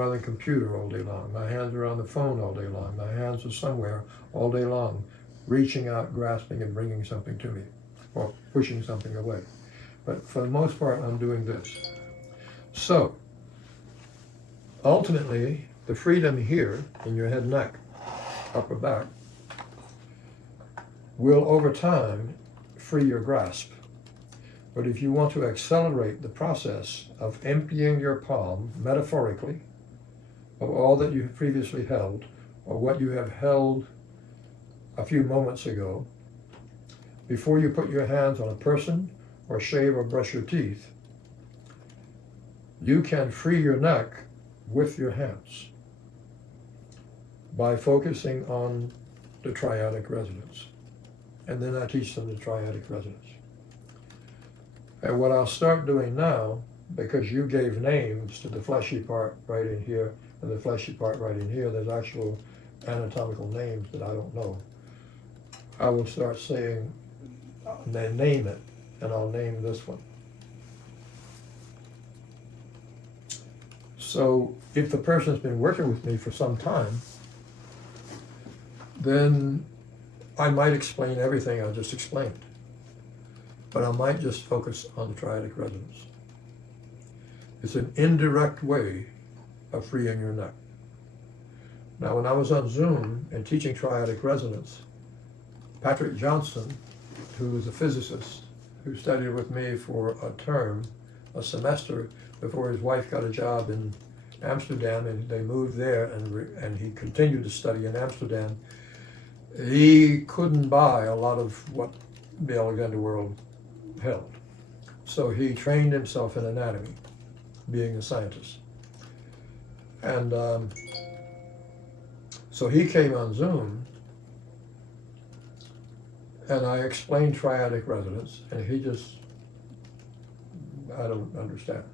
are on the computer all day long. My hands are on the phone all day long. My hands are somewhere all day long, reaching out, grasping, and bringing something to me, or pushing something away. But for the most part, I'm doing this. So, ultimately, the freedom here in your head, neck, upper back, will over time free your grasp. But if you want to accelerate the process of emptying your palm, metaphorically, of all that you have previously held, or what you have held a few moments ago, before you put your hands on a person or shave or brush your teeth, you can free your neck with your hands by focusing on the Triadic Resonance. And then I teach them the Triadic Resonance. And what I'll start doing now, because you gave names to the fleshy part right in here and the fleshy part right in here, there's actual anatomical names that I don't know. I will start saying, name it, and I'll name this one. So if the person's been working with me for some time, then I might explain everything I just explained, but I might just focus on the Triadic Resonance. It's an indirect way of freeing your neck. Now, when I was on Zoom and teaching Triadic Resonance, Patrick Johnson, who was a physicist, who studied with me for a term, a semester, before his wife got a job in Amsterdam, and they moved there, and he continued to study in Amsterdam. He couldn't buy a lot of what the Alexander world held. So he trained himself in anatomy, being a scientist. And so he came on Zoom, and I explained Triadic Resonance, and he just, I don't understand.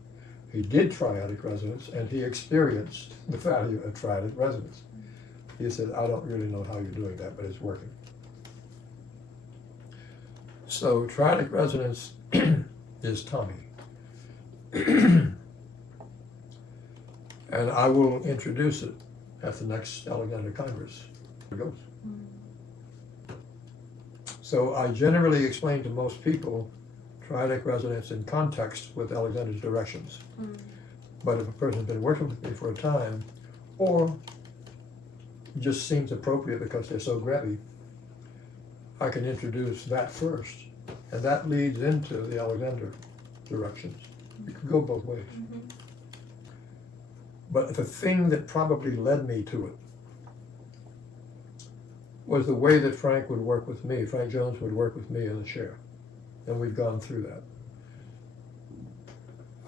He did Triadic Resonance, and he experienced the value of Triadic Resonance. He said, I don't really know how you're doing that, but it's working. So Triadic Resonance is Tommy. And I will introduce it at the next Alexander Congress. Here it goes. So I generally explain to most people Triadic Resonance in context with Alexander's directions. But if a person's been working with me for a time, or just seems appropriate because they're so grabby, I can introduce that first, and that leads into the Alexander directions. You can go both ways. But the thing that probably led me to it was the way that Frank would work with me. Frank Jones would work with me in the chair, and we've gone through that.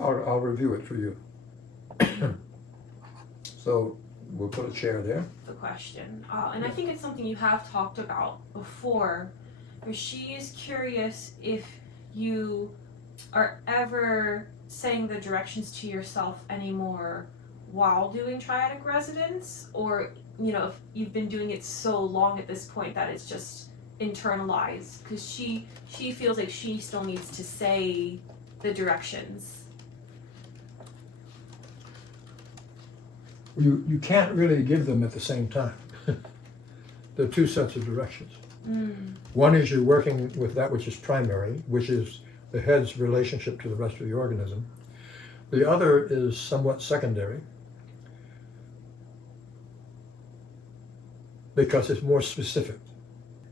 I'll review it for you. So we'll put a chair there. The question, and I think it's something you have talked about before, where she is curious if you are ever saying the directions to yourself anymore while doing Triadic Resonance, or if you've been doing it so long at this point that it's just internalized, because she feels like she still needs to say the directions. You can't really give them at the same time. There are two sets of directions. One is you're working with that which is primary, which is the head's relationship to the rest of the organism. The other is somewhat secondary, because it's more specific.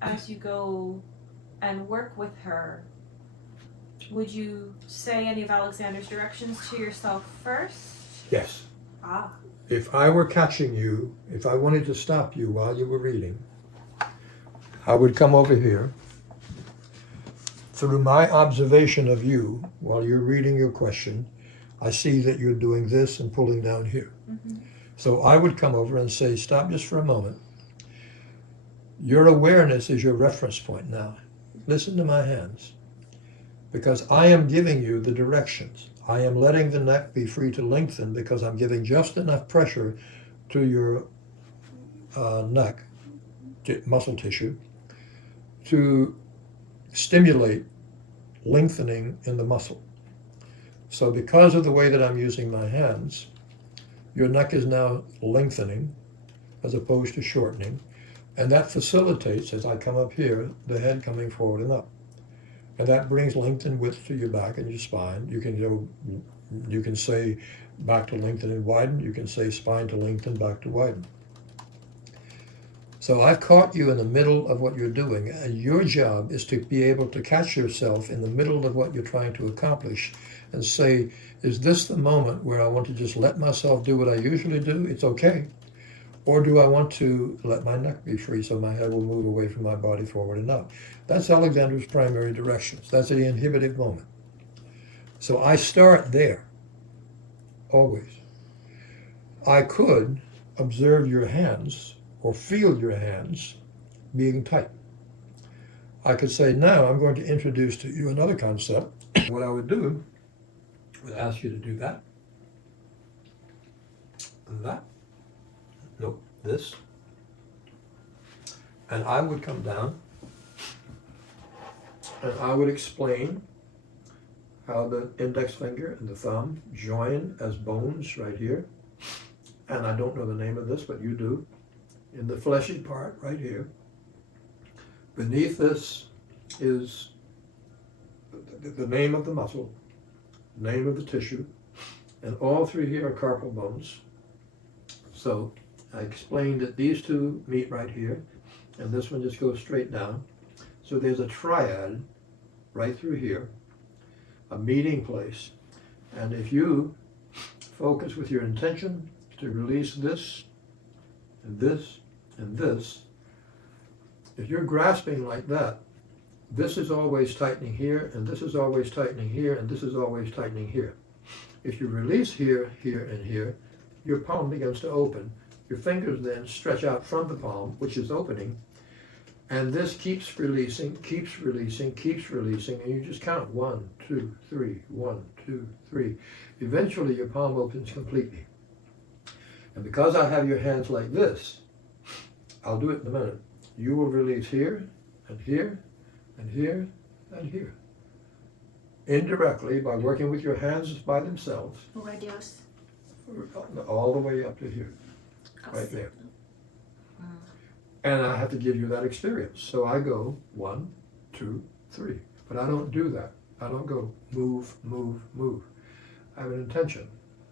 As you go and work with her, would you say any of Alexander's directions to yourself first? Yes. Ah. If I were catching you, if I wanted to stop you while you were reading, I would come over here. Through my observation of you while you're reading your question, I see that you're doing this and pulling down here. So I would come over and say, stop just for a moment. Your awareness is your reference point now. Listen to my hands, because I am giving you the directions. I am letting the neck be free to lengthen because I'm giving just enough pressure to your neck, muscle tissue, to stimulate lengthening in the muscle. So because of the way that I'm using my hands, your neck is now lengthening as opposed to shortening. And that facilitates, as I come up here, the head coming forward and up. And that brings length and width to your back and your spine. You can say back to lengthen and widen. You can say spine to lengthen, back to widen. So I've caught you in the middle of what you're doing, and your job is to be able to catch yourself in the middle of what you're trying to accomplish and say, is this the moment where I want to just let myself do what I usually do? It's okay. Or do I want to let my neck be free so my head will move away from my body forward and up? That's Alexander's primary directions. That's the inhibitive moment. So I start there, always. I could observe your hands or feel your hands being tight. I could say, now I'm going to introduce to you another concept. What I would do would ask you to do that, and that. No, this. And I would come down and I would explain how the index finger and the thumb join as bones right here. And I don't know the name of this, but you do. In the fleshy part right here. Beneath this is the name of the muscle, name of the tissue, and all three here are carpal bones. So I explained that these two meet right here, and this one just goes straight down. So there's a triad right through here, a meeting place. And if you focus with your intention to release this, and this, and this, if you're grasping like that, this is always tightening here, and this is always tightening here, and this is always tightening here. If you release here, here, and here, your palm begins to open. Your fingers then stretch out from the palm, which is opening, and this keeps releasing, keeps releasing, keeps releasing, and you just count 1, 2, 3, 1, 2, 3. Eventually your palm opens completely. And because I have your hands like this, I'll do it in a minute. You will release here, and here, and here, and here. Indirectly, by working with your hands by themselves, Radius. all the way up to here. Right there. And I have to give you that experience. So I go 1, 2, 3. But I don't do that. I don't go move, move, move. I have an intention.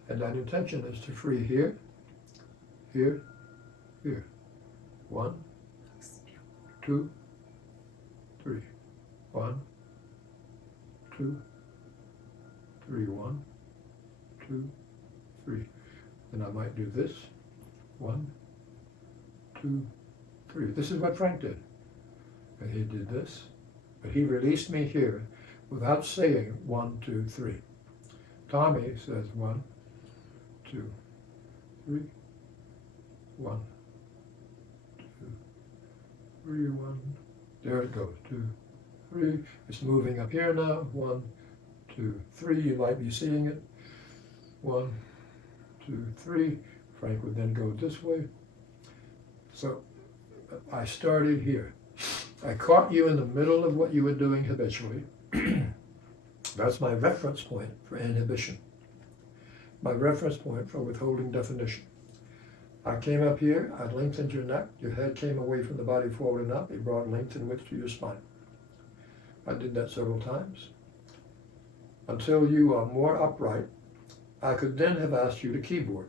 And that intention is to free here, here, here. 1, 2, 3. 1, 2, 3. 1, 2, 3. Then I might do this. 1, 2, 3. This is what Frank did. And he did this. But he released me here without saying 1, 2, 3. Tommy says 1, 2, 3. 1, 2, 3, 1. There it goes. 2, 3. It's moving up here now. 1, 2, 3. You might be seeing it. 1, 2, 3. Frank would then go this way. So I started here. I caught you in the middle of what you were doing habitually. That's my reference point for inhibition. My reference point for withholding definition. I came up here, I lengthened your neck, your head came away from the body forward and up, it brought length and width to your spine. I did that several times. Until you are more upright, I could then have asked you to keyboard.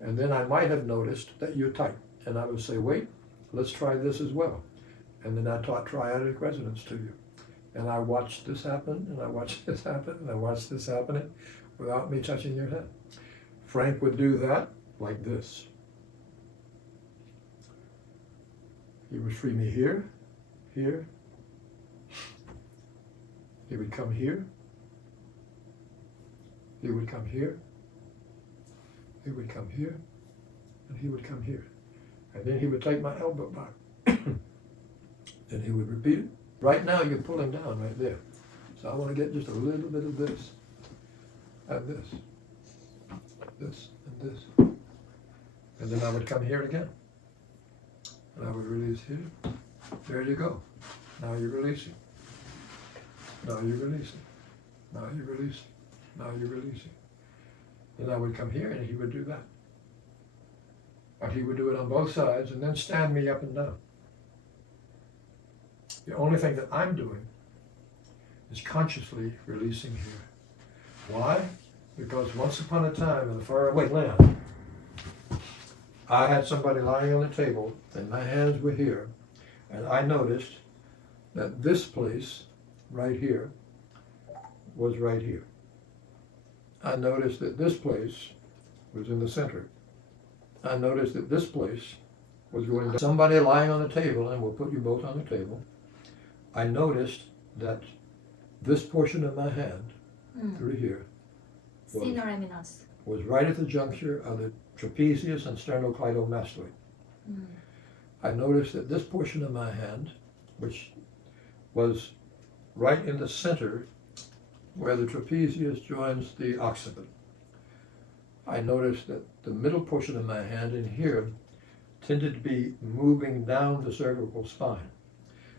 And then I might have noticed that you're tight. And I would say, wait, let's try this as well. And then I taught triadic resonance to you. And I watched this happen, and I watched this happen, and I watched this happening without me touching your head. Frank would do that like this. He would free me here, here. He would come here. He would come here. He would come here, and he would come here. And then he would take my elbow back. Then he would repeat it. Right now you're pulling down right there. So I want to get just a little bit of this, and this, and this. And then I would come here again. And I would release here. There you go. Now you're releasing. Now you're releasing. Now you're releasing. Now you're releasing. Then I would come here and he would do that. And he would do it on both sides and then stand me up and down. The only thing that I'm doing is consciously releasing here. Why? Because once upon a time in the faraway land, I had somebody lying on the table and my hands were here, and I noticed that this place right here was right here. I noticed that this place was in the center. I noticed that this place was going down. Somebody lying on the table, and we'll put you both on the table. I noticed that this portion of my hand, through here, was right at the juncture of the trapezius and sternocleidomastoid. I noticed that this portion of my hand, which was right in the center where the trapezius joins the occiput, I noticed that the middle portion of my hand in here tended to be moving down the cervical spine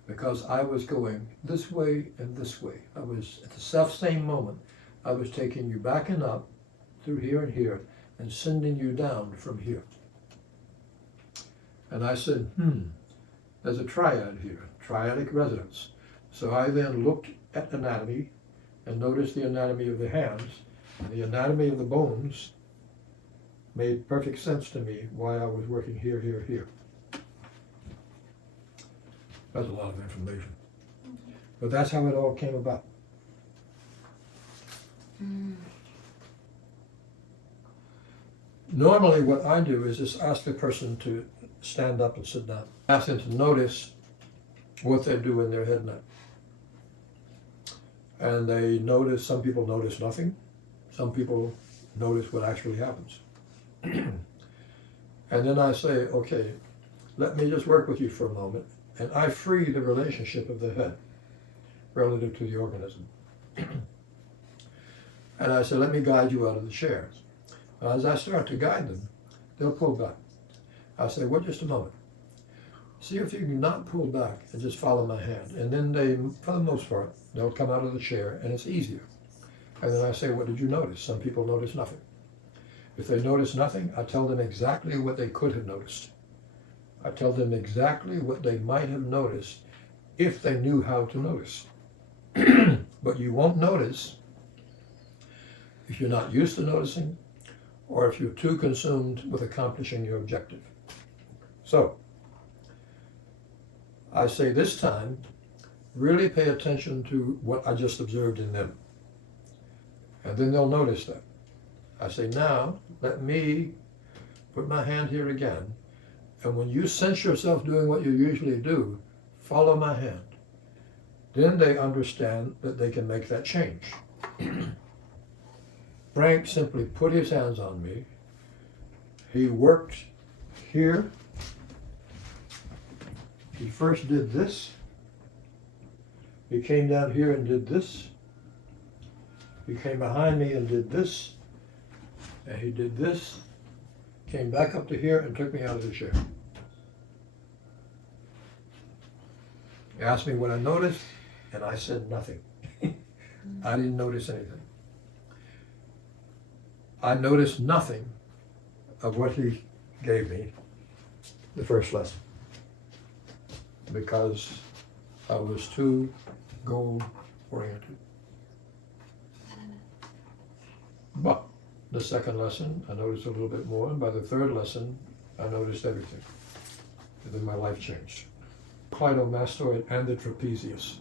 because I was going this way and this way. I was, at the self-same moment, I was taking you back and up through here and here and sending you down from here. And I said, there's a triad here, triadic resonance. So I then looked at anatomy and noticed the anatomy of the hands, and the anatomy of the bones made perfect sense to me why I was working here, here, here. That's a lot of information. But that's how it all came about. Normally what I do is just ask the person to stand up and sit down. Ask them to notice what they do in their head net. And they notice, some people notice nothing. Some people notice what actually happens. And then I say, okay, let me just work with you for a moment. And I free the relationship of the head relative to the organism. And I say, let me guide you out of the chair. As I start to guide them, they'll pull back. I say, well, just a moment. See if you can not pull back and just follow my hand. And then they, for the most part, they'll come out of the chair and it's easier. And then I say, what did you notice? Some people notice nothing. If they notice nothing, I tell them exactly what they could have noticed. I tell them exactly what they might have noticed if they knew how to notice. But you won't notice if you're not used to noticing or if you're too consumed with accomplishing your objective. So, I say this time, really pay attention to what I just observed in them. And then they'll notice that. I say, now, let me put my hand here again. And when you sense yourself doing what you usually do, follow my hand. Then they understand that they can make that change. Frank simply put his hands on me. He worked here. He first did this. He came down here and did this. He came behind me and did this. And he did this, came back up to here and took me out of the chair. He asked me what I noticed, and I said nothing. I didn't notice anything. I noticed nothing of what he gave me the first lesson because I was too goal-oriented. But the second lesson, I noticed a little bit more, and by the third lesson, I noticed everything. And then my life changed. Cleidomastoid and the trapezius.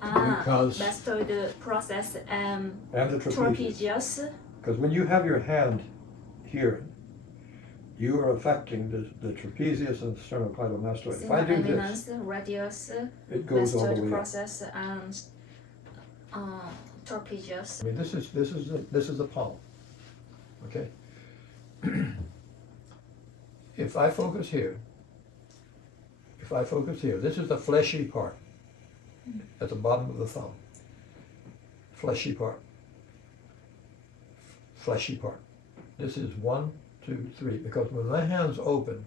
Because mastoid process and the trapezius. Because when you have your hand here, you are affecting the trapezius and the sternocleidomastoid. If I do this, radius, it goes all the way up. process and trapezius. I mean, this is the palm. Okay. If I focus here, this is the fleshy part at the bottom of the thumb. Fleshy part. Fleshy part. This is 1, 2, 3. Because when my hands open,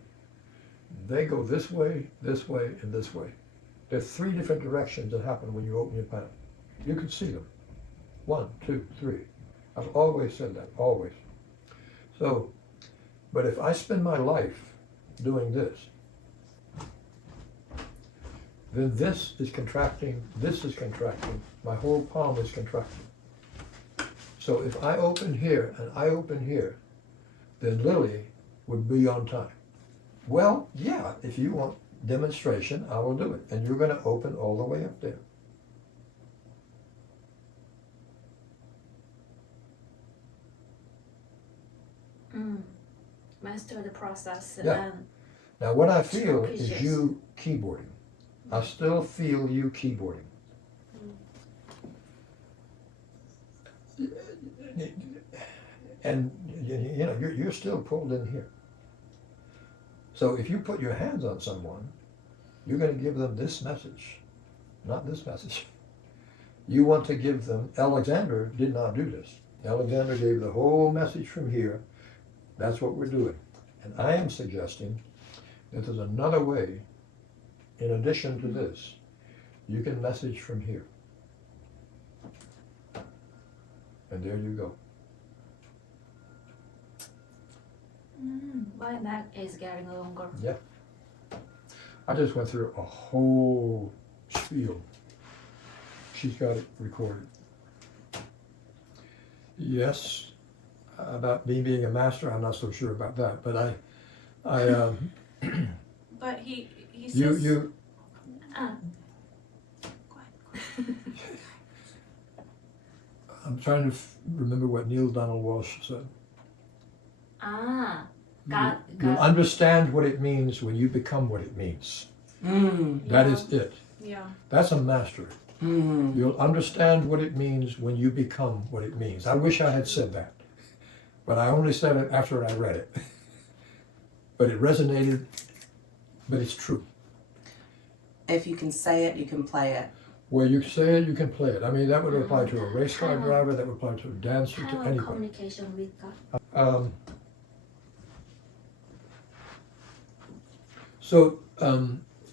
they go this way, and this way. There are 3 different directions that happen when you open your palm. You can see them. 1, 2, 3. I've always said that, always. So, but if I spend my life doing this, then this is contracting, my whole palm is contracting. So if I open here and I open here, then Lily would be on time. Well, yeah, if you want demonstration, I will do it. And you're going to open all the way up there. Master the process Yeah. and Now what I feel is Yes. you keyboarding. I still feel you keyboarding. And you know, you're still pulled in here. So if you put your hands on someone, you're going to give them this message, not this message. You want to give them, Alexander did not do this. Alexander gave the whole message from here. That's what we're doing. And I am suggesting that there's another way, in addition to this, you can message from here. And there you go. my neck is getting longer. Yeah. I just went through a whole spiel. She's got it recorded. Yes, about me being a master, I'm not so sure about that, but But he says. you, Ah, I'm trying to remember what Neil Donald Walsh said. ah, You'll understand what it means when you become what it means. That is it. Yeah. That's a master. You'll understand what it means when you become what it means. I wish I had said that, but I only said it after I read it. But it resonated, but it's true. If you can say it, you can play it. Where you say it, you can play it. I mean, that would apply to a race car driver, that would apply to a dancer, to how anybody. communication with God. So,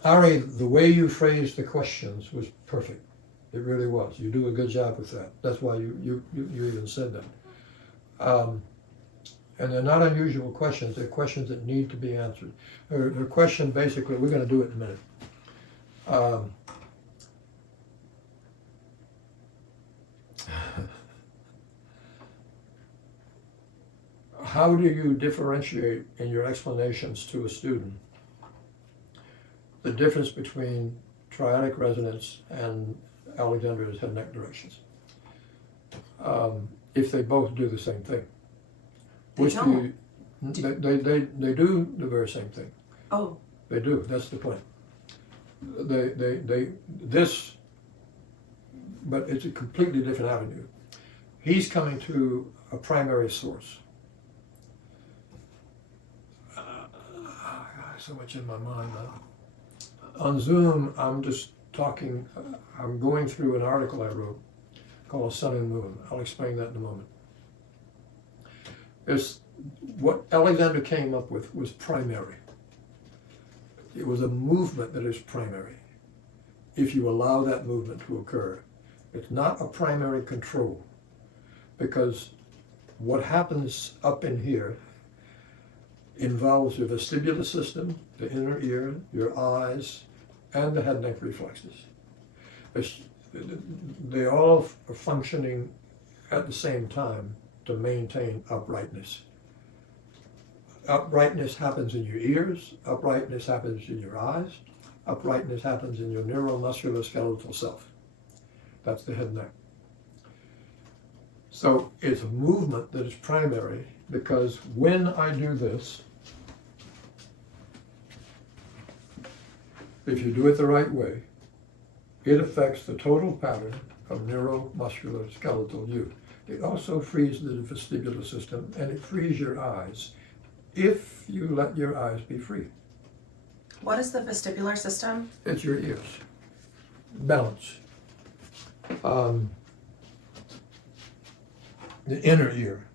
Ari, the way you phrased the questions was perfect. It really was. You do a good job with that. That's why you even said that. And they're not unusual questions. They're questions that need to be answered. They're question, basically, we're going to do it in a minute. How do you differentiate in your explanations to a student the difference between triadic resonance and Alexander's head neck directions? If they both do the same thing. They don't. They do the very same thing. Oh, They do, that's the point. But it's a completely different avenue. He's coming to a primary source. So much in my mind now. On Zoom, I'm just talking, I'm going through an article I wrote called Sun and Moon. I'll explain that in a moment. What Alexander came up with was primary. It was a movement that is primary, if you allow that movement to occur. It's not a primary control, because what happens up in here involves your vestibular system, the inner ear, your eyes, and the head neck reflexes. They all are functioning at the same time to maintain uprightness. Uprightness happens in your ears, uprightness happens in your eyes, uprightness happens in your neuromuscular skeletal self. That's the head neck. So it's a movement that is primary, because when I do this, if you do it the right way, it affects the total pattern of neuromuscular skeletal you. It also frees the vestibular system, and it frees your eyes if you let your eyes be free. what is the vestibular system? It's your ears. Balance. The inner ear.